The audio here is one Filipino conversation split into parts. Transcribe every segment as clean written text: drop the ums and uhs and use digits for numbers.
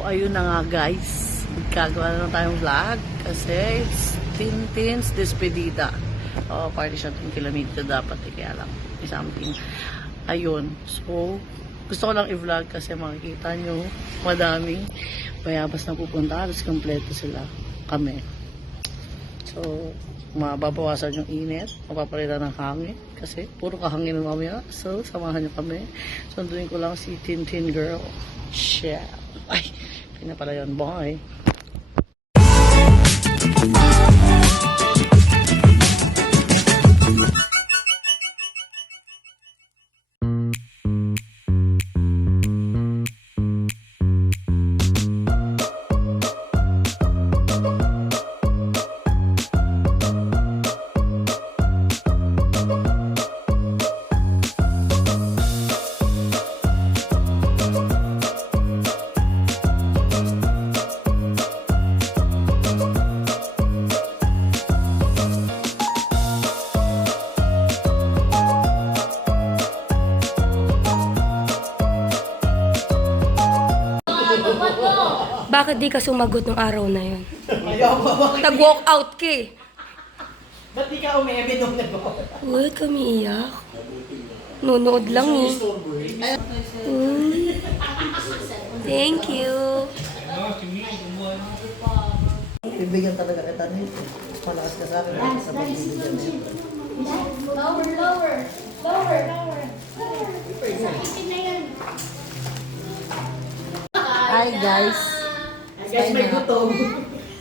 Ayun na nga guys, gagawa na lang tayong vlog kasi it's Tintin's Despedida. Party siya 10 kilometer dapat kaya lang something. Ayun, so gusto ko lang i-vlog kasi makikita nyo madaming bayabas na pupunta, tapos kompleto sila kami. So mababawasan yung init, mapapalitan ng hangin kasi puro kahangin mamaya. So samahan nyo kami, sunduin ko lang si Tintin girl. Shit. Ay, yun na pala yun. Bye. Bakit di ka sumagot nung araw na yun? Nag-walk out ka eh. Ba't di ka umebe nung nag-walk? Huwag kami iyak. Nunood lang eh. Thank you. Bibigyan talaga kita nito. Malakas ka sa akin. Sa pagbibigyan nito. Lower. Hi guys. Guys, may gutom.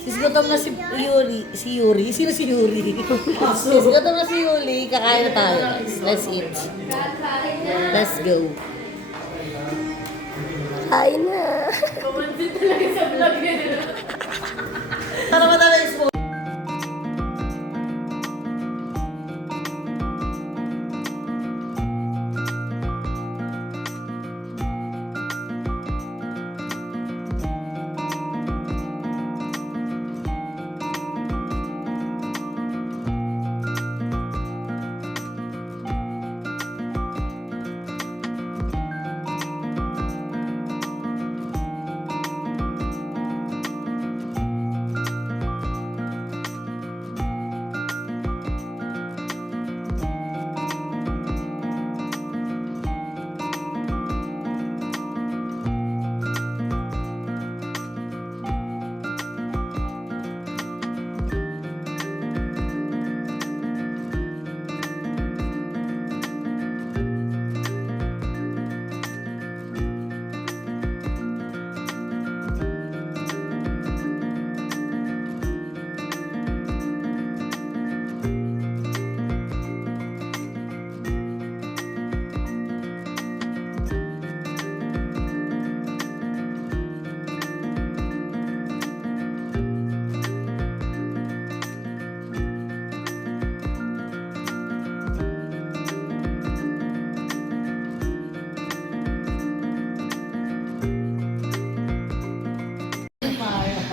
Sis gutom na si Yuri. Si Yuri? Sino si Yuri? Sis gutom na si Yuri. Kakain na tayo guys. Let's eat. Let's go. Kain na. Kumansin talaga sa vlog nila. Para madami expo.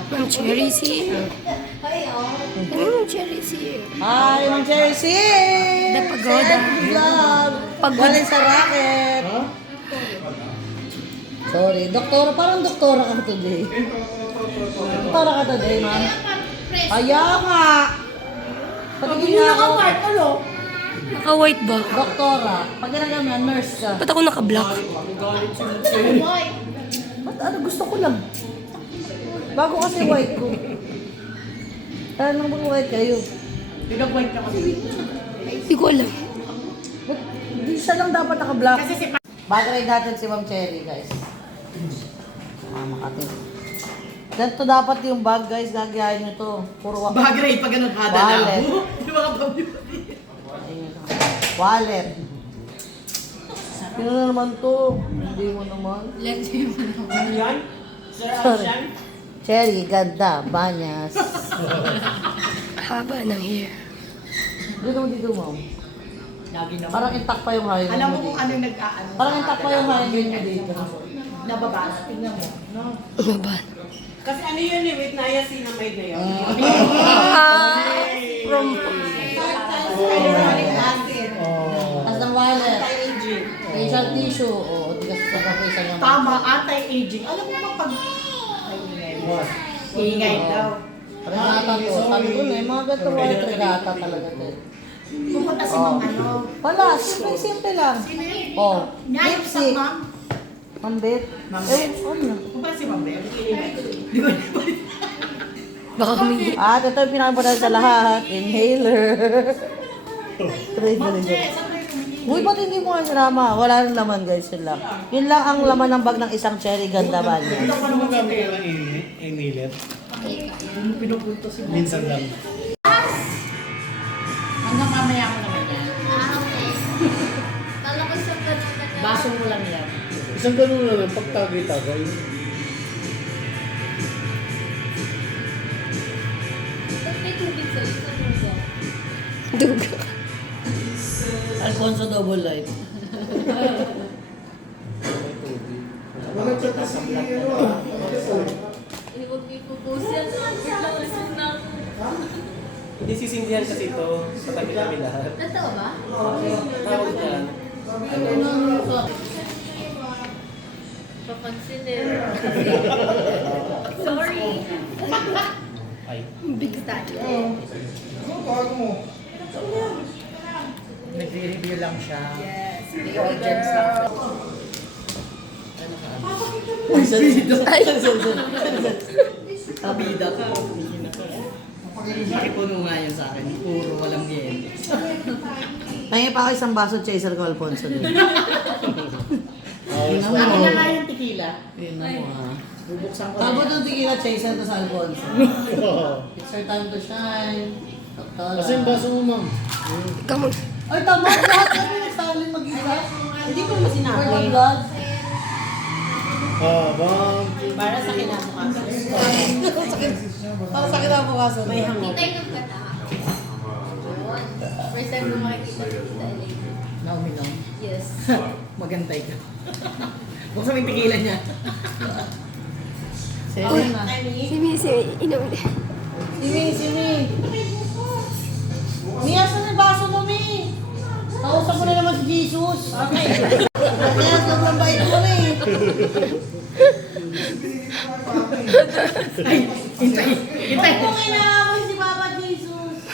Ma'am Cherry's here. Ma'am Cherry's here. Hi, Ma'am Jersey! Napagoda. Vlog! Pagod. Galing sa racket! Sorry, doktora. Parang doktora ka today. Doktora ka today, ma'am. Kaya nga! Patigil niya ako. Naka-white ba? Doktora. Pag ginagawa mo yan, nurse ka. Ba't ako naka-black? Ba't ano, gusto ko lang. Bago kasi white ko. Tanong mo white kayo. Hindi ko alam. Ba't di siya lang dapat naka-black? Bagay natin si Ma'am Cherry, guys. Makati. Ganito dapat yung bag, guys. Gagayahin nyo to. Puro Bagay pag ganun kada wallet. labo. Yung mga pamilya. Wallet. Sino na naman to? Hindi mo naman. Ano yan? Sir Sorry. Alshan? Cherry, ganda. Banyas. Haba ng hair. Dito, Ma'am. Lagi naman. Parang intact pa yung highway Alam mo mo kung dito. ano nag-aano. Parang intact pa yung highway mo dito. Nababasa. Tingnan mo. No? Ano ba? Kasi ano yun eh, with niacinamide na yun. From... Hyaluronic acid. As ng wallet. Anti-aging. Facial tissue. O, di kasi sa face niya. Tama, anti-aging. Alam mo ba pag Ingay daw. Regata to. Sabi ko na, mga gato white regata talaga to. Pupunta si Ma'am ano. Wala, simple lang. Oh, lipstick. Mambit. Ano? Pupunta si Ma'am Bel. Baka kami. At ito yung pinakapunta sa lahat. Inhaler. Try na rin dyan. Uy, ba't hindi mo nga sinama? Wala nang laman guys, yun lang. Yun lang ang laman ng bag ng isang cherry ganda ba niya. Ano mo kami ng inilit? Minsan lang. Hanggang mamaya ko naman yan. Baso mo lang yan. Isang ganun na lang, pagtagay-tagay. Dugo. Alfonso Double Light. Hindi sisindihan kasi ito sa kami lahat. Totoo ba? Tawag niya. Papansin eh. Sorry. Ay. Big tayo. Nagre-review lang siya. Yes. The audience lang. Ay, Kabida ka. Makipuno nga yun sa akin. Puro walang yen. Pahingin pa ako isang baso chaser ko Alfonso din. Akin na nga yung tequila. Yun na mo ha. Bubuksan ko Tapos na. yung tequila chaser to sa Alfonso. It's our time to shine. Doktora. Kasi yung baso mo, ma'am. come on. Ay, tama. Lahat kami nagsaling mag-isa. Hindi ko naman For the sinabi. blood. Bang. Para sa kinabukasan. Para sa kinabukasan. May hangop. Kitay ng kata. First time ko makikita kita Elaine. Nauminom. Yes. Magantay ka. Buksan mo yung tequila niya. Sino na? Si inom. Simi. Mia, saan yung baso mo, Mi? Kausap mo na naman si Jesus. Okay. Kaya sobrang bait mo na eh. Hintay. Huwag mong inaaway si Papa Jesus.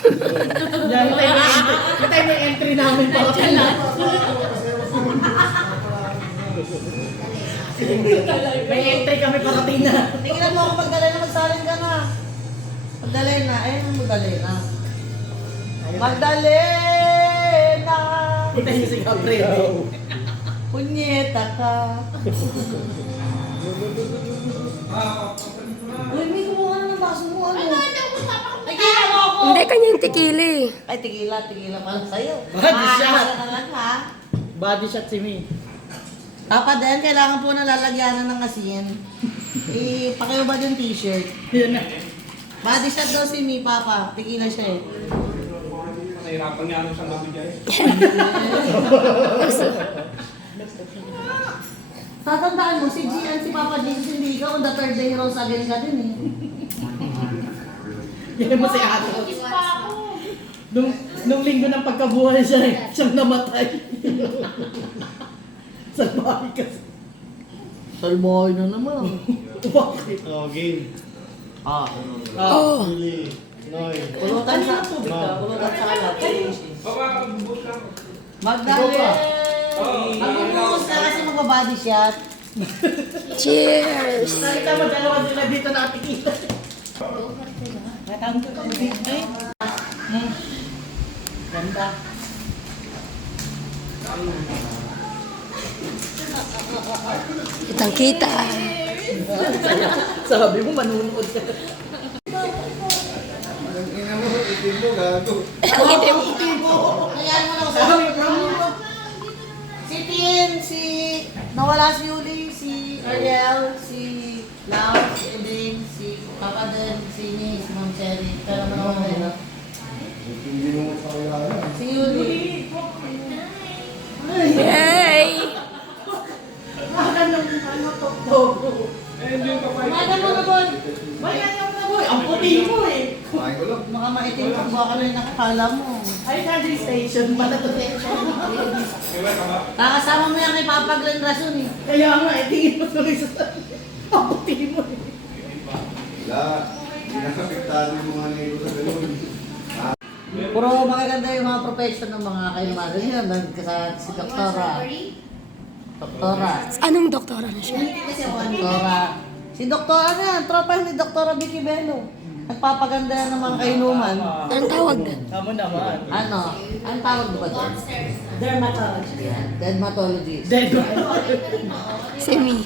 Hintay mo yung entry namin para kalat. May entry kami para tina. Tingnan mo ako Magdalena, magsalin ka na. Magdalena, Magdalena. Magdalena! Hintay niyo si Gabriel. Punyeta ka. Uy, may kumuha na ng baso mo, ano? Tequila mo ako! Hindi, kanya yung tikili. Ay, tequila pala sa'yo. Body shot. Talaga. Body shot si Mi. Papa Dan, kailangan po na lalagyanan ng asin. Pakiubad yung t-shirt. Yun na. Body shot daw si Mi, Papa. Tequila siya eh. Nahirapan niya ano siyang gabi dyan. Tatandaan mo, si Gian, si Papa Jesus, hindi ikaw. On the third day, Rose again ka din eh. Yan mo si Atos. Nung linggo ng pagkabuhay siya, siyang namatay. Salbahay kasi. Salmoy na naman. Bakit? Game. Oh. Huli. Noy. Pulutan sa tubig ka, pulutan sa alat. Magdalena! Magbubuhos ka kasi magbabody shot. Cheers. Nakita mo, dalawa sila dito nakikita. Ganda. Kitang kita. Sabi mo, manunood ka. Kaya mo na ako si Tien, si nawala si Yuli, si Ariel, si Lau, si Eding, si Papa Den, si Ni, si Ma'am Cherry. Pero naman ako na. Si Yuli. Yay! Makan ng ano to. Umaga mo na, Bon. May ayaw na boy. Ang puti mo eh. Mga maitim ka, baka na yung nakakala mo. Ay, charging station. Pala to. Kakasama mo yan kay Papa Glenn Rason eh. Kaya nga, tingin mo tuloy sa ang puti mo eh. Wala. Hindi nakapiktado yung mga nego sa ganun. Puro magaganda yung mga profession ng mga kailumagan yun. Si Doktora. Doktora. Anong doktora na siya? Doktora. Si Doktora na yan. Tropa ni Doktora Vicky Bello. Nagpapaganda yan ng mga kainuman. Anong tawag na? Tama naman. Ano? Anong tawag ba doon? Dermatology. Dermatologist. Si Mi.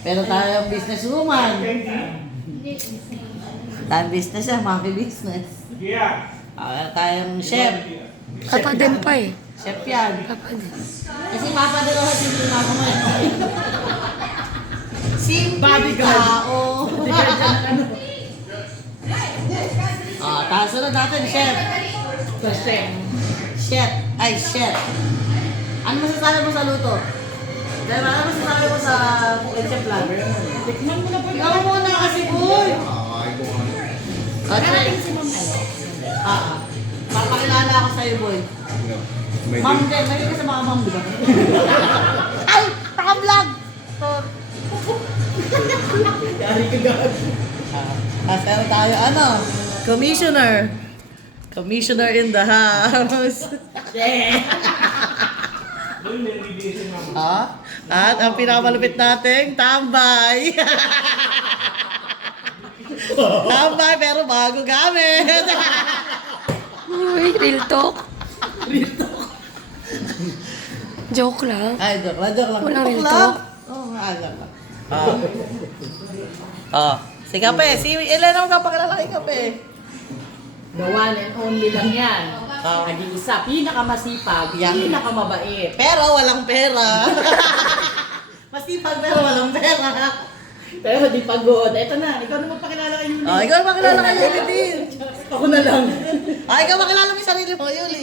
Pero tayo businesswoman. Tayong business yan, monkey business. Tayong chef. Papa din pa eh. Chef yan. Papa din. Kasi papa din ako si mama mo. Simple tao. Tapos sunod natin, chef. Chef. Ay, chef. Ano masasabi mo sa luto? Dahil ano masasabi mo sa chef lang? Tikman mo na po. Ikaw muna kasi, boy. Ay, kung ano. Papakilala ako sa'yo, boy. May Ma'am din, naging ka sa mga ma'am, di ba? Ay! Naka-vlog! Yari ka gag. Tapos meron tayo, ano? Commissioner. Commissioner in the house. At ang pinakamalupit nating tambay. Tambay pero bago gamit. Uy, real talk. Joke lang. Ay, joke lang. Walang real Joke talk. Oo, joke lang. Si Kape. Si Elena magpapakilala kay Kape. The one and only lang yan. Nag-iisa, pinakamasipag, pinakamabait. Pero walang pera. Masipag pero walang pera. Pero di pagod. Eto na, ikaw na magpakilala kay Yuli. Ikaw makilala kay Yuli din. Ako na lang. Ikaw makilala mo yung sarili mo, Yuli.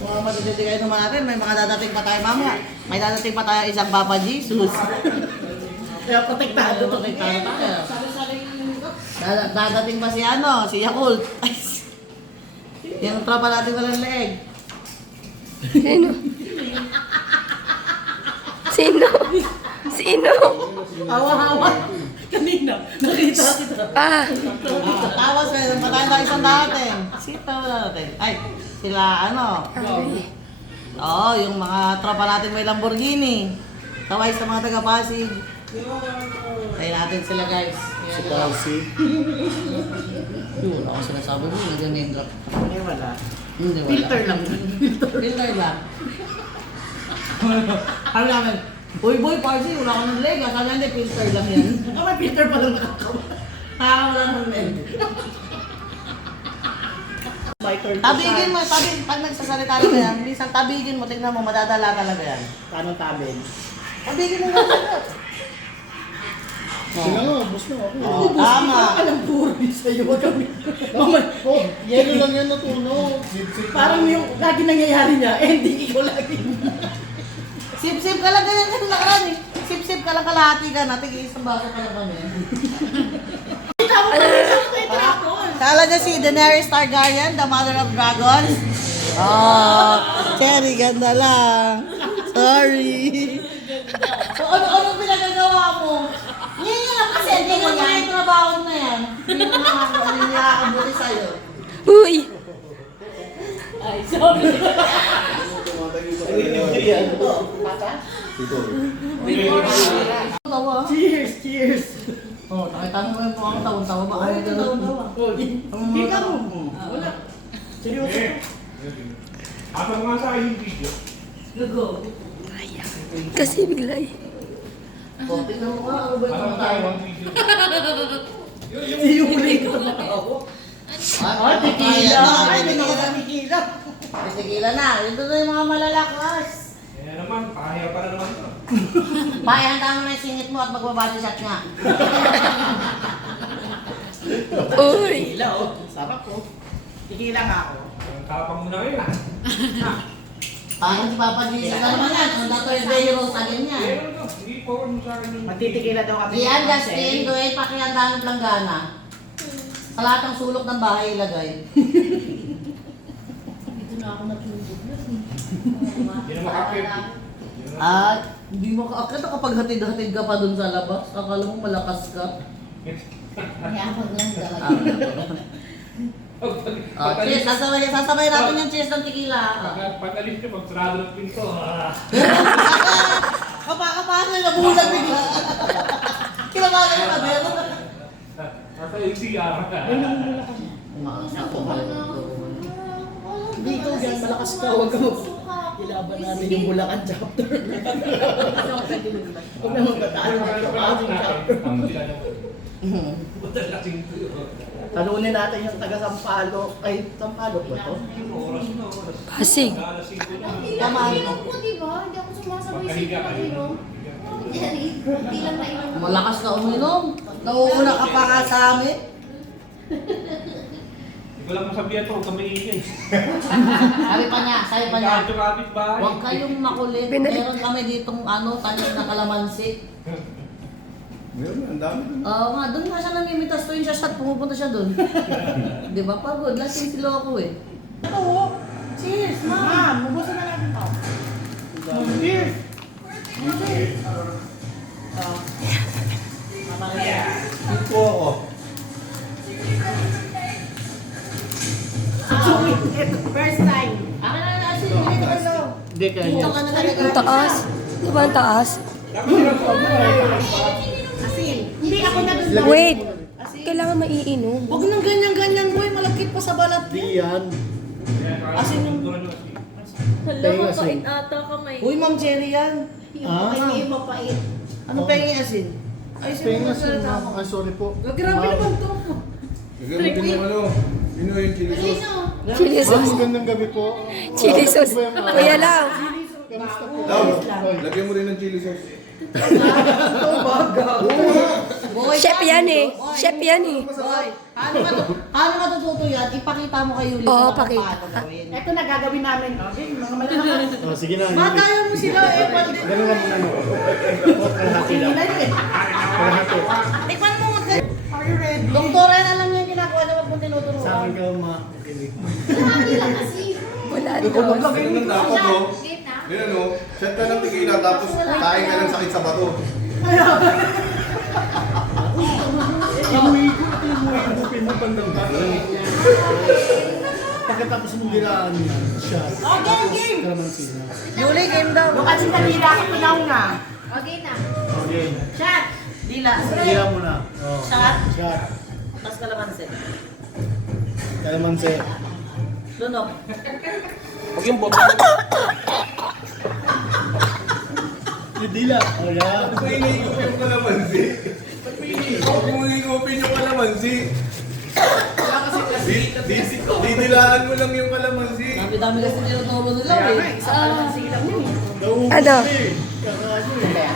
Mga matititi kayo naman natin, may mga dadating pa tayo mamaya. May dadating pa tayo isang Papa Jesus. Kaya protektado to. Protektado tayo. Dadating pa si ano, si Yakult. Ay, yung tropa natin walang leeg. Sino? Sino? Sino? Hawa-hawa. Kanina, nakita kita. Ah, Tapos meron pa tayo isang dating. Sino pa natin? Ay, sila ano? Oo, yung mga tropa natin may Lamborghini. Taway sa mga taga-Pasig. Tayo natin sila guys. Si Palsi. Wala ko sinasabi mo, hindi name drop. Hindi, wala. Hindi wala. Filter lang. Filter lang. Sabi namin, uy boy, Parsi, wala ka ng leg. Sabi hindi, filter lang yan. Ikaw may filter pa lang nakakawa. Nakakawala ng leg. My turn to Tabigin shine. mo, pag nagsasalita ka yan, minsan tabigin mo, tingnan mo, madadala talaga yan. Paano tabin? Tabigin mo nga sagot. Sila nga, boss na ako. Tama. Alam puro yun sa'yo. Wag kami. Mama, Oh, yelo lang yan natunog. parang yung lagi nangyayari niya, hindi ikaw lagi. Sip-sip ka lang, ganyan ka nakaraan eh. Sip-sip ka lang, kalahati ka na, tig-isang baso ka lang kami. Kala niya si Daenerys Targaryen, the mother of dragons? Oh, Cherry, ganda lang. Sorry. So ano pinagagawa mo? Yan lang kasi, hindi mo yan yung trabaho na yan. Hindi mo nakakabuti sa'yo. uy. Ay, sorry. Tawa. Cheers, cheers. Oh, nakita mo yung mukhang tawang-tawa ba? Ay, tawa-tawa. Kita mo. Wala. Seryoso. Asa nga sa yung video? Kasi bigla eh. Oh, tingnan mo nga, ano ba yung Parang tawa? yung video. Yung rito na ako. Ah, Tequila. Ay, may mga tequila. Tequila na. Ito na yung mga malalakas. Kaya naman, pahiya pa na naman ito. Bayan tama na yung singit mo at magbabati shot nga. Uy. Tequila, oh. Sarap, oh. Tequila nga ako. Ang tapang mo na ngayon ah. Parang si Papa Jesus na naman yan. Ang Thursday Rose again yan. Meron to. Hindi forward mo sa akin yung... Magtitikila daw kami. Yan, Justin, doon pakihandaan ng planggana. Sa lahat ng sulok ng bahay ilagay. Hindi na makapit. Hindi na Hindi mo kaakit kapag hatid-hatid ka pa dun sa labas. Akala mo malakas ka. Mayabang lang daw. Cheers, sasabay natin yung cheers ng tequila. Pag-alis nyo, magsarado ng pinto. Kapaka-paka na nabulag bigla. Kinabagan yung kabel. Nasa LCR. Dito yan, malakas ka. Huwag ka ilaban natin yung Bulacan chapter. Huwag naman bataan. Talunin natin yung taga-Sampalo. Ay, Sampalo ba ito? Pasig. Tama. Inom ko, di ba? Hindi ako sumasabay sa inyo mag-inom. Hindi lang nainom. Malakas ka uminom. Nauuna ka pa nga sa amin. Hindi ko lang masabihan to, huwag ka maingin. Sabi pa niya. Radyo kapit bahay. Huwag kayong makulit. Meron kami ditong tanim na kalamansi. Meron, ang dami dun. Oo nga, doon nga siya namimitas tuwing siya shot, pumupunta siya doon. Di ba? Pagod, lasing si Loco eh. Oo. Cheers, ma'am. Mabusan na natin to. Cheers! Ito ako. First time. Akin na asin, hindi ka lang. Hindi kaya Dito niya. ka na Ang taas. Di ba ang taas? Asin. Hindi ako na dun. Wait. Kailangan maiinom. Huwag nang ganyan-ganyan mo, malagkit pa sa balat mo. Di yan. Asin yung duran nyo. Pengi asin. Uy, Ma'am Cherry yan. Ah? Hindi yung mapait. Ano pengi asin? Ay, Pengi sino asin, na ma'am. Ay, sorry po. Grabe naman to. Lagyan mo din yung ano. Yun yung chili sauce. Chili Ma'am, sauce. magandang gabi po. Chili sauce. Kuya Lau. Kamusta po? Daw, lagyan mo rin ng chili sauce. Boy, Chef yan eh. Chef yan eh. Boy, paano matututo yan? Ipakita mo kay Yuli. Oo, kung pakita. paano gawin. Ito na gagawin namin. Okay, mga malalakas. Oh, sige na. Mataya mo sila eh. Pwede. Ganun ka muna. Kalahati lang. Kalahati. Tikman mo. Are you ready? Doktora na lang yung ginagawa na wag mong Sa tinuturuan. akin ka makikinig. Kalahati lang kasi. Wala Ito daw. dapat no. Game na. Yun ano, shot ka ng tequila tapos kain ka ng sakit sa bato. Inuwi ko. Ito yung muwi ko. Pinapandang ka. Pagkatapos mong giraan yan, siya. Game! Kalamansi na. Yuli, game daw. Yung kasi kanila ako pinaw na. Okay na. Okay. Shot. Dila. Gira mo na. Oh. Shot. Shot. Tapos kalamansi. Kalamansi. Lunok. Huwag yung boto. Yung dila. Oh, yan. Ba't mo iniigupin yung kalamansi? Ba't mo iniigupin yung kalamansi? Didilaan mo lang yung kalamansi. Dami-dami kasi tinuturo nila eh. Ano? Kakaano eh.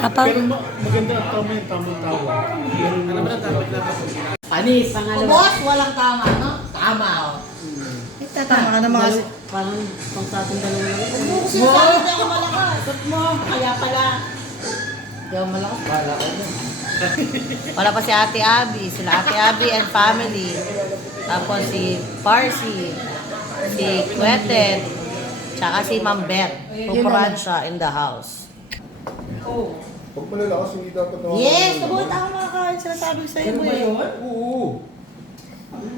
Tapang. Pero maganda ang tama yung tamang tawa. Ano ba ang tama? Panis. Pangalawa. Boss, walang tama, no? Tama, oh. Tama ka naman kasi. Parang pang sa ating dalawa lang. Ano ko sinasabi na ako malakas? Sot mo. Kaya pala. Yung malakas, wala ko dun. Wala pa si Ate Abby, sila Ate Abby and family. Tapos si Parsi, si Kwetet, tsaka si Ma'am Beth. Pupuran siya in the house. Pag malalakas, hindi dapat na. Yes, nabuhay tama ka. Sinasabi ko sa'yo mo eh. Oo.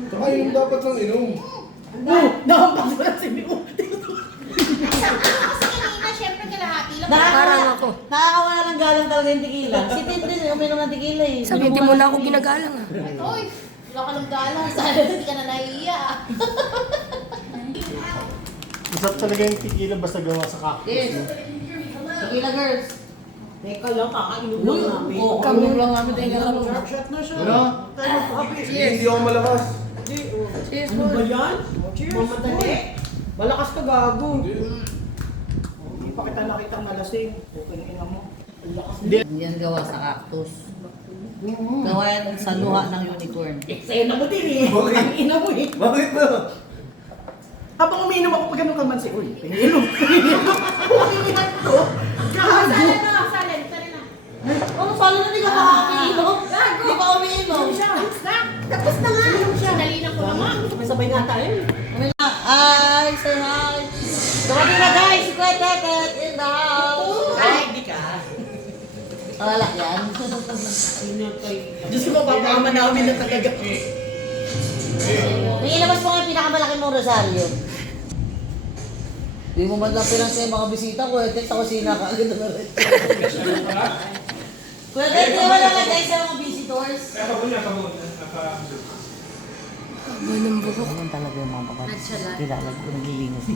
Saka inom dapat lang inom. Nakampas ko na si Miu. Kasi kanina, syempre kalahati lang. Parang ako. Nakakawala ng galang talaga yung tequila. Si Tintin, uminom ng tequila eh. Sabi, hindi mo na ako ginagalang ah. Uy, wala ka lang galang. Sana hindi ka na nahiya. Masarap talaga yung tequila basta gawa sa cactus. Yes. Tequila girls. Teka lang, kakainom lang namin. Oo, kami lang namin tayo nga lang. Shot na siya. Ano? Tayo magpakape. Hindi ako malakas. Cheers, Ano ba yan? Cheers. Mamadali. Malakas ka gago. Hindi pa kita nakita malasing. Okay na ina mo. Ang lakas mo. Hindi yan gawa sa cactus. Gawa yan sa luha ng unicorn. Eksena mo din eh. Bakit? Ang ina mo eh. Bakit ba? Habang umiinom ako pag ganun kalmansi. Uy, pininom. Umiinom ko. Gago. Sala na, sala. Sala na. Ano, salo na di ka makakainom? Di pa umiinom. Tapos na nga. Sinalina ko naman. Sabay nga tayo eh. Ay, say hi. Dumating na guys, si Kwetet. in the house. Ay, hindi ka. Alak yan. Diyos ko, mapapakama namin na talaga. May ilabas mo nga yung pinakamalaki mong rosaryo. Di mo man lang pinansin yung mga bisita ko. Text ako sina ka. Agad na rin. Kuya Ted, di mo lang nag-text sa mga visitors. Sabon niya, sabon. Ng buhok. Ganun talaga yung mga kapatid. Kilala ko naglilinis.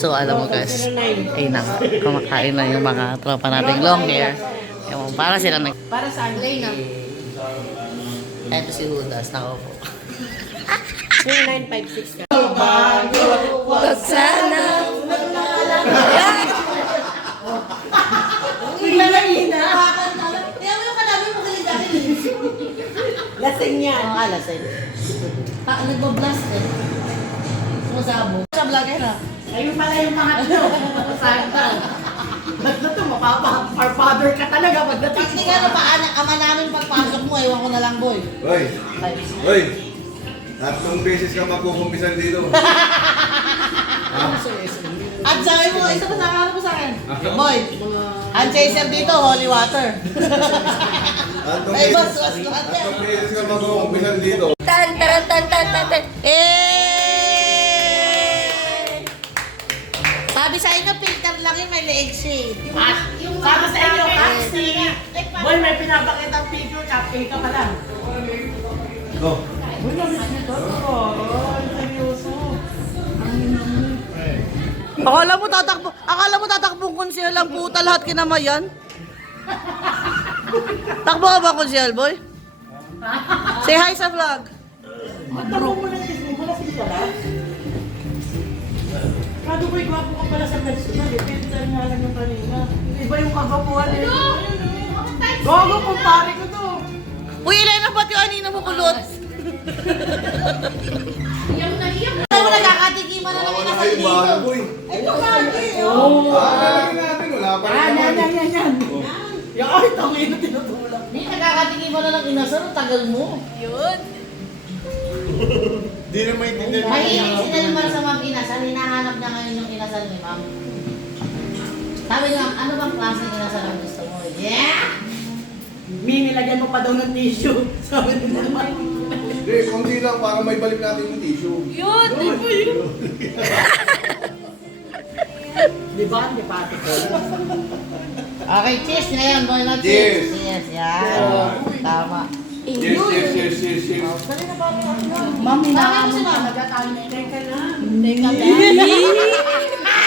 So alam mo guys, ay na nga, kumakain na yung mga tropa nating long hair. Yung para sila nag... Para sa Lay na. Eto si Judas, nakaupo. 3956 ka. Wag sana. Bigla na ina. Kaya mo yung kanabi mo galing dahil eh. Lasing yan. Oo, alasay. Nagbablast eh. Sumasabo. Sa vlogger ha. Ayun pala yung mga ito. Santa. Ba't na ito? Mapapa-father ka talaga. Pagdating Hindi ka na pa, ama namin pagpasok mo, ewan ko na lang boy. Hoy! Hoy! 3 beses ka magkukumpisan dito. At sabi mo, isa pa nakakala mo sa akin. Boy, ang chaser dito, holy water. 3 Ay, boss, beses, was ko 3 beses ka magkukumpisan dito. Tan, taran, tan, tan, tan, tan. Sabi sa inyo, filter lang yun, may leeg shade. Sabi sa inyo, casting. Boy, may pinapakita ang picture. Cupcake ka pa lang. Go. Uy, namiss nito. Ay, seryoso. Akala mo tatakbong konsyel lang puta lahat kinamayan? Takbo ka ba konsyel boy? Say hi sa vlog. Magtanong mo lang kiss mo. Malasing ka lang. Kado ko'y gwapo ka pala sa personal. Depende nga lang yung kanina. Iba yung kagapuhan eh. Gogo, kumpare ko to. Uy, ilan na ba't yung anino mo kulot? Iyak na iyak. Alam mo, nagkakatikiman na namin nasa dito. boy. Ito kagi, oh. Lalagyan natin, wala pa rin naman. Yan. Ay, tangin na tinutulak. Hindi, nagkakatikiman na ng inasal, tagal mo. Di na maintindihan. Mahilig si Delmar sa mga inasal, hinahanap na ngayon yung inasal ni ma'am. Sabi niya, ano bang klase ng inasal ang gusto mo? Yeah! Mimi, lagyan mo pa daw ng tissue. Sabi nila naman. Hindi, konti lang para may balik natin yung tissue. Di ba? Di ba? Okay, cheers na yan, boy na Cheers. cheers. Cheers, yan. Tama. Cheers, cheers, cheers, cheers, cheers. Ma'am, Bakit hinahamon si ma'am? talaga tayo. Teka lang. Teka lang.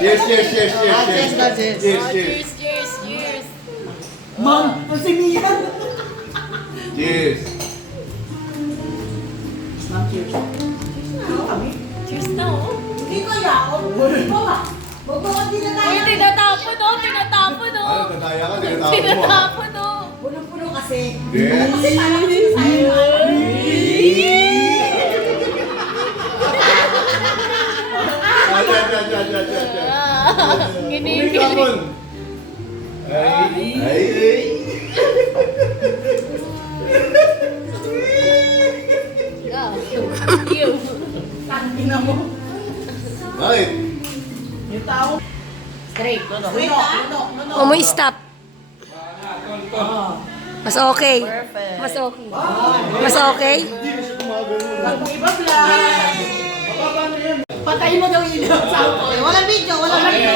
Cheers, cheers, cheers, cheers, Ah, cheers na, cheers. cheers. Cheers, cheers. Cheers. Ma'am, kasi Mian. Cheers. Ma'am, cheers. Ano kami? Cheers na oh. Hindi ko yaon. Hindi ko ba? Huwag mo kang dinanay. Uy, tinatapon oh. Tinatapon oh. Ano, nataya ka, tinatapon mo. Tinatapon oh. Puno-puno kasi. Yes. Kasi parang sinasabi mo. Kinikilig. Ay. Ew. Tangina mo. Bakit? Yung tao. Straight, no? Puno, puno, puno. O mo stop. Mas okay. Mas okay. Mas okay? Iba vlog. Patayin mo daw ilaw sa ako. Walang video, walang video.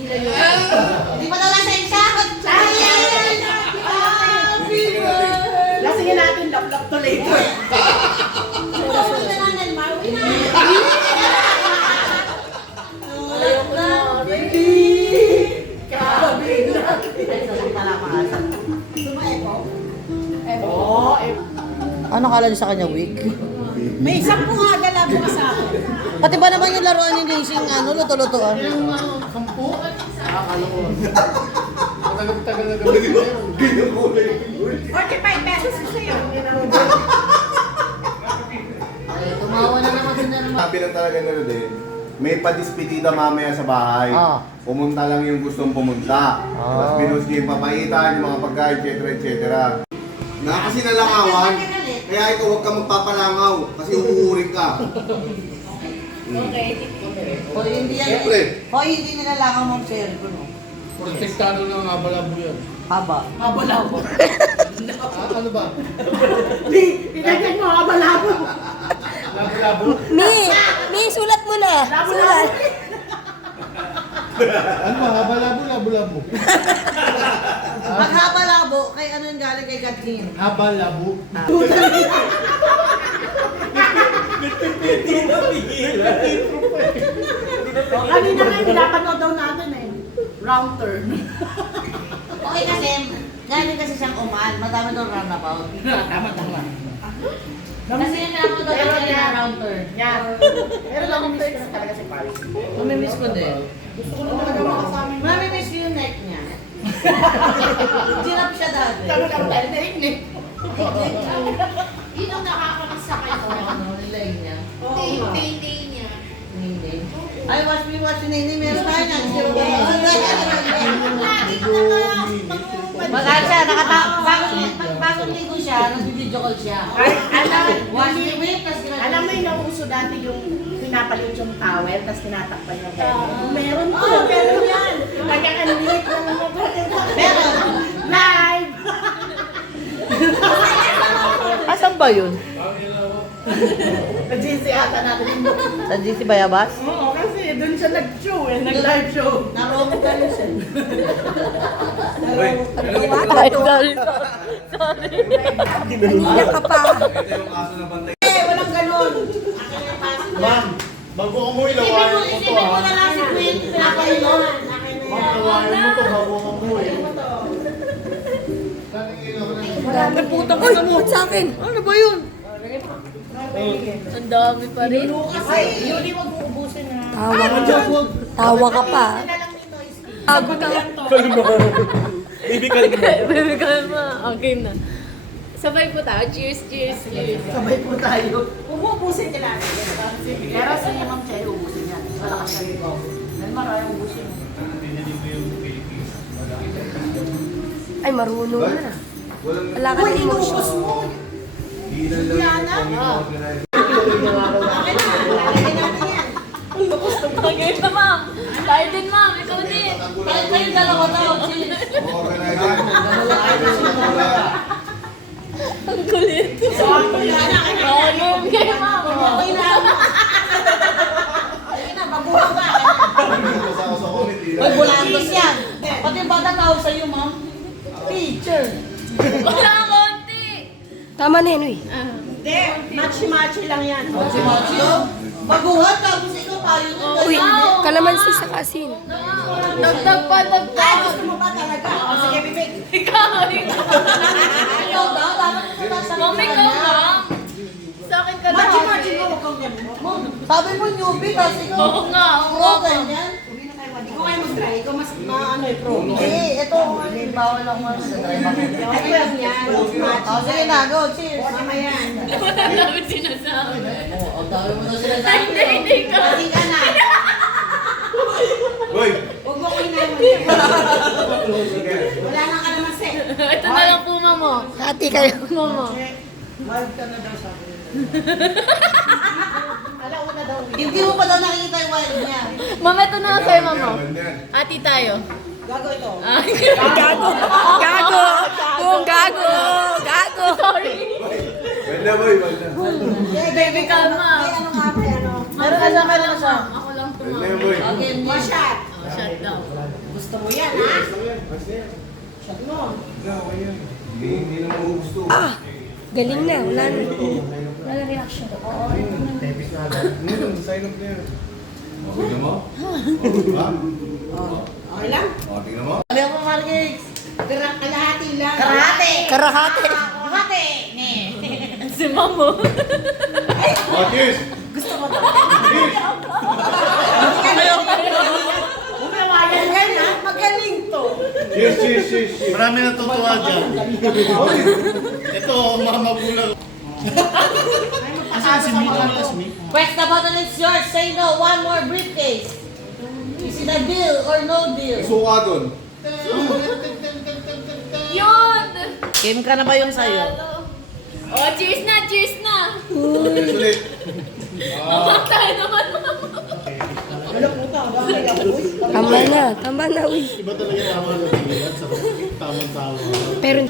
Hindi pa daw lasensya. Lasingin natin, lap-lap to later. Oo, Ano kala niyo sa kanya, wig? may 10 nga galabo ka sa akin. Pati ba naman yung laruan ni Racing, luto-lutoan? Tagal na gawin mo. Ganyan ko lang. 45 pesos sa'yo. Tumawa na naman din na naman. Sabi lang talaga na din. may padispedida mamaya sa bahay. Ah. Pumunta lang yung gustong pumunta. Tapos pinuski yung papaitan, yung mga pagkain, etc. Na kasi nalangawan, kaya ikaw huwag ka magpapalangaw kasi uuuring ka. Hoy, hindi yan. Siyempre. Hoy, hindi nilalangaw mong cellphone, no? Protektado ng abalabo yan. Haba. Ano ba? Pinagyan mo, kabalabo. Labo-labo? Mi, sulat mo na. Sulat. Ano ba? Abalabo, labo-labo. Pag haba-labo, kay ano yung galing kay Kathleen? Abalabo. Kanina nga, pinapanood daw natin eh. Round turn. Okay kasi, galing kasi siyang uman. Madami daw roundabout. Tama. Kasi yun ako daw Pero kasi yan. na round turn. Yan. Pero namimiss ko na talaga si Paris. Mamimiss ko din. Gusto ko na talaga makasama yung Mamimiss ko yung neck niya. Girap siya dati. Tama lang tayo na hignik. Yun ang nakakasakay ko. Ano, nilayin niya. Tay-tay niya. Nini. Ay, watch me, Nini. Meron tayo niyan. Lagi ko na Wala siya, bagong ligo siya, nag-video call siya. Watch me wait, tapos Alam mo yung nauuso dati yung pinapalit yung towel, tapos tinatakpan yung hair. Meron po, meron yan. Kaya ang liit na naman. Meron. Live! Asan ba yun? Nag-GC ata natin. Sa GC Bayabas? Oo, kasi doon siya nag-show eh, nag-live show. Naromo ka rin siya. Ay, sorry. Kanina ka pa. Ito yung kaso na bantay. Walang ganun. Ma'am, bago ka mo ilawain mo to Isipin mo na lang si Queen. Pinapainom. Ma'am, ilawain mo to bago ka mo eh. Marami putang ka na mo. Sa akin. Ano ba yun? Ang dami pa rin. Ay, yun yung mag-uubusin na. Tawa ka pa. Tawa ka pa. Tago ka. Baby kalma. Baby, kalma. Okay na. Sabay po tayo. Cheers, cheers, cheers. Sabay po tayo. Umuubusin ka natin. Pero si Ma'am Cherry, ubusin yan. Malakas siya rito. Dahil maraming ubusin. Ay, marunong na. Walang Wala ka ng emosyon. hilan lang yung organize. Okay na, ma'am. Tayo din, ma'am. Ikaw din. Kayo dalawa daw. Cheers. Organize. Ang kulit. Ano kayo, ma'am? Okay na. Ayun na, baguhan ka. Kasama sa committee. Hoy, bulandos yan. Pati yung bata tawag sa'yo, ma'am. Teacher. Wala konti. Tama na yan, uy. Hindi, matchy-matchy lang yan. Si Macho. Baguhan, tapos ikaw tayo nun. Uy, kalamansi sa kasin. Dagdag pa, dagdag. Gusto mo ba talaga? O sige, bibig. Ikaw, Ikaw daw, dapat pumunta sa Mami, ikaw lang. Sa akin ka lahat. Matchy-matchy mo, huwag kang ganun. Sabi mo newbie, tapos ikaw. Oo nga, oo Oo, nga. ganyan. Hindi ko kayo mag-try. Ikaw mas ano eh, pro. Hindi, ito, bawal ako sa drive ako. Ano lang yan? O, sige na, go, cheers. Tama yan. Wala namin sinasabi. O, dami mo na sila sa Ay, hindi ka. Hindi ka na. Hoy! Huwag mo ko inaman. Wala nang kalamansi. Ito na lang po, mamo. Hati kayo, mamo. Wild ka na daw sa akin. Alam ko na daw. Hindi mo pa daw nakikita yung wild niya. Mama, ito na lang sa'yo, mamo. Ganyan. Hati tayo. Gago ito. Gago. Gago. Kung gago. Gago. Sorry. Wala boy, wala. Baby, kalma. Ano nga ba ano? Meron ka sa meron siya. Ako lang Wala tumawag. boy. Again, One shot. Shut down. Gusto mo yan, ha? Basta yan. Shot mo. Wala, okay yan. Hindi na magugusto. Galing na. Wala na. Wala reaction. Tepis na agad. Sign up na yan. Tingnan mo? Ha? Okay lang? O, tingnan mo? Ano yung Margix? Kalahati lang. Karate! Karahate. Karate! Ne. Si mamo. O, cheers! Gusto mo to? Cheers! Umawayan yan, ha? Magaling to. Cheers, cheers, cheers, cheers. Marami natutuwa dyan. Ito, mga magulang. Sabi sa mga to. Press the button, it's yours. Say no. One more briefcase. Is it a deal or no deal? Suka doon. Yun! Game ka na ba yung sa'yo? Oh, cheers na, cheers na! Sulit. Tayo naman. Wala puta, gagawin ako. Tama na, uy. Iba talaga tama na tingin sa tamang-tama. Pero,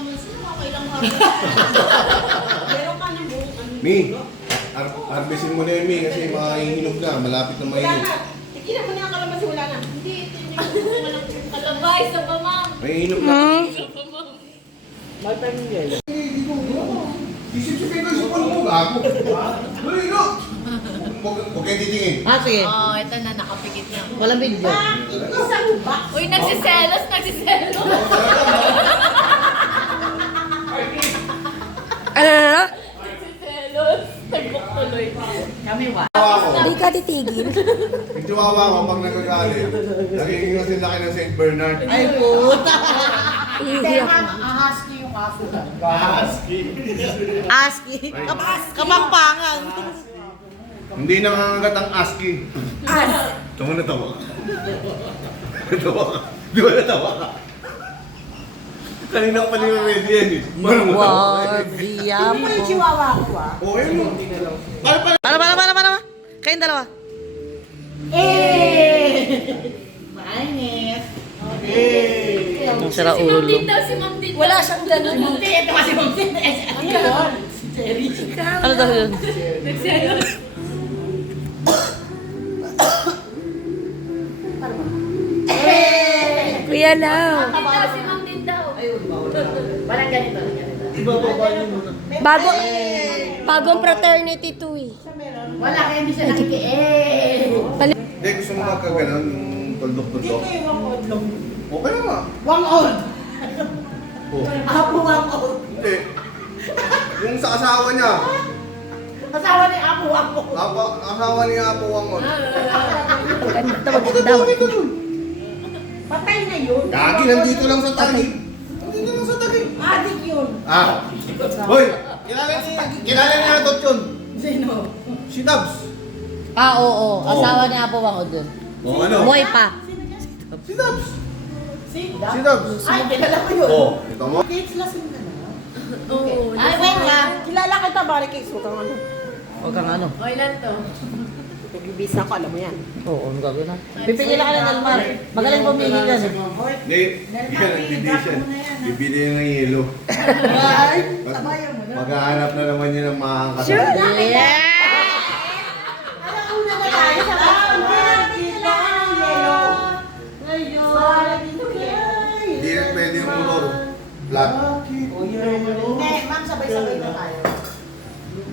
Mi, harvestin mo na yun, Mi, kasi mahihinog na. Malapit na mahinog. Tigilan mo na ang kalamansi, wala na. Hindi, kalabay sa pamang. Mahihinog na. May time yun. Isip-sipin ko sa palo mo, gago. Mahihinog! Huwag kayo titingin. Sige. Oh, ito na, nakapikit na. Walang video. Uy, nagsiselos. ano? Nagsiselos. Nagbuk tuloy. Chihuahua ko. Hindi ka titigil. Yung chihuahua ko, pag nagagalit, nagiging kasi laki ng St. Bernard. Ay, puta. Iiyak ako. Husky yung aso. Aski. Kapampangan. Hindi nangangagat ang ASCII. Tawa na tawa ka. Tawa ka. Di ba natawa ka? Kanina ko pa nila ready yan eh. Guardian May po. chihuahua ako Oo, yun mo. Para. Kayong dalawa. Mainit. Ang sira Si Ma'am ulo. din daw, si Ma'am din. Wala siyang ganun. Hindi, ito kasi mong Ano yun? Ano daw yun? Nagselos. Kuya Lau. Din daw, si Ma'am din daw. Walang ganito. Ibababa niyo muna. Bagong fraternity to eh. Wala, kaya hindi siya Hindi, gusto mo magkaganon yung tuldok-tuldok. Okay na nga. One old. Oh. Apo one old. Hindi. Yung sa asawa niya. Asawa ni Apo Apo. Asawa niya po ang Patay na yun. Gagi, nandito lang sa tagig. Nandito lang sa tagig. Adik yun. Ah. Hoy, kilala niya na yun. Sino? Si Tabs. Oo. Asawa ni Apo Wangod dun. O ano? Moy pa. Si Tabs. Si Si Tabs. Ay, kilala ko yun. Oh, ito mo. Kids lasing ka na. Oo. Ay, wait lang. Kilala kita, Barry Cakes. Huwag kang ano. Huwag kang ano. O, ilan to? Nagbibisa ko, alam mo yan. Oo, ano gagawin na? Pipigil ka ng Almar. Magaling pumigil yan. Hindi. Yan, hindi siya. Bibili yan ng yelo. Sabayan mo na. Maghahanap na naman yun ng makakasama. Yeah! Una na tayo sa kita ang yelo. Ngayon. Hindi rin pwede yung motor. Flat. Hindi, ma'am, sabay-sabay na tayo.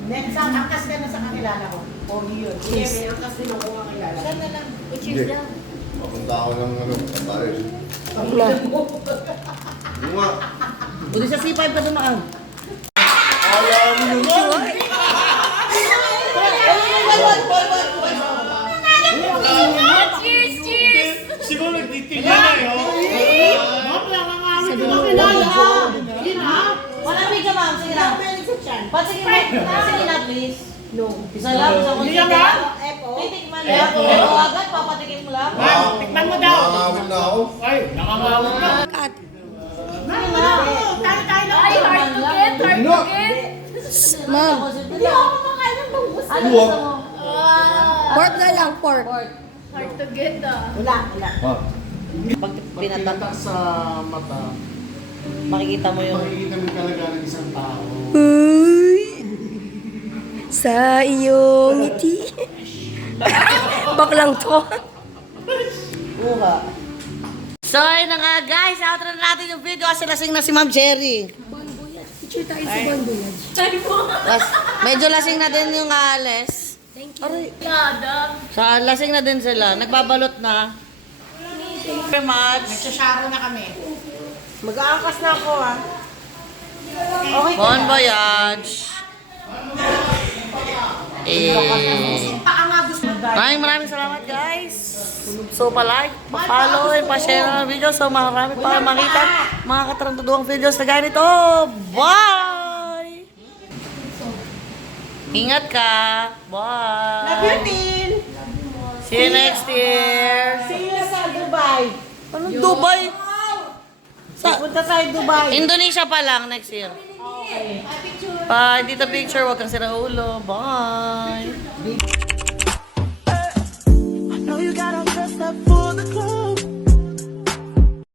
Next, angkas ka na sa kakilala ko. O yun. Sige, may angkas din ako kakilala. Saan na lang? O, cheers daw. Papunta ako ng ano, Paris. Wala. Yung nga. Hindi sa C5 ka dumaan. Cheers, cheers! Siguro nagtitingnan na yun. Malamig ka, ma'am. Sige lang. Sige na, please. No. Isa lang. Isa ko. Hindi naman. Titikman lang. Pero agad, papatikin mo lang. Tikman mo daw. Nakangawit na ako. Ay, nakangawag ka. Kat. Tayo na. Ay, hard to get, hard to get. Ma'am, Hindi ako kumakain ng bangus. Ano Uwag. gusto mo? pork na lang, pork. Hard to get ah. Wala. Ah. Pag pinatatak, sa mata, makikita mo yung... makikita mo talaga ng isang tao. Uy. Sa iyong ngiti. Baklang to. Uha. So, ayun na nga guys. Outro na natin yung video kasi lasing na si Ma'am Cherry. Picture tayo sa Bonbuyage. Ay po. Medyo lasing na din yung Ales. Aray. Lada. Sa lasing na din sila. Nagbabalot na. Thank you very much. Nagsasharo na kami. Mag-aangkas na ako ah. Okay. Bon voyage. Maraming salamat guys. So pa-like, pa-follow, and pa-share ng video. So marami para makita mga katarantaduang videos na ganito. Bye! Ingat ka. Love you, Bye. Tin. See you next year. See you sa Dubai. Anong Dubai? Punta tayo Dubai. Indonesia pa lang next year. Picture. Bye. Dito picture. Huwag kang sira ulo. Bye. know you got all dressed up for the club.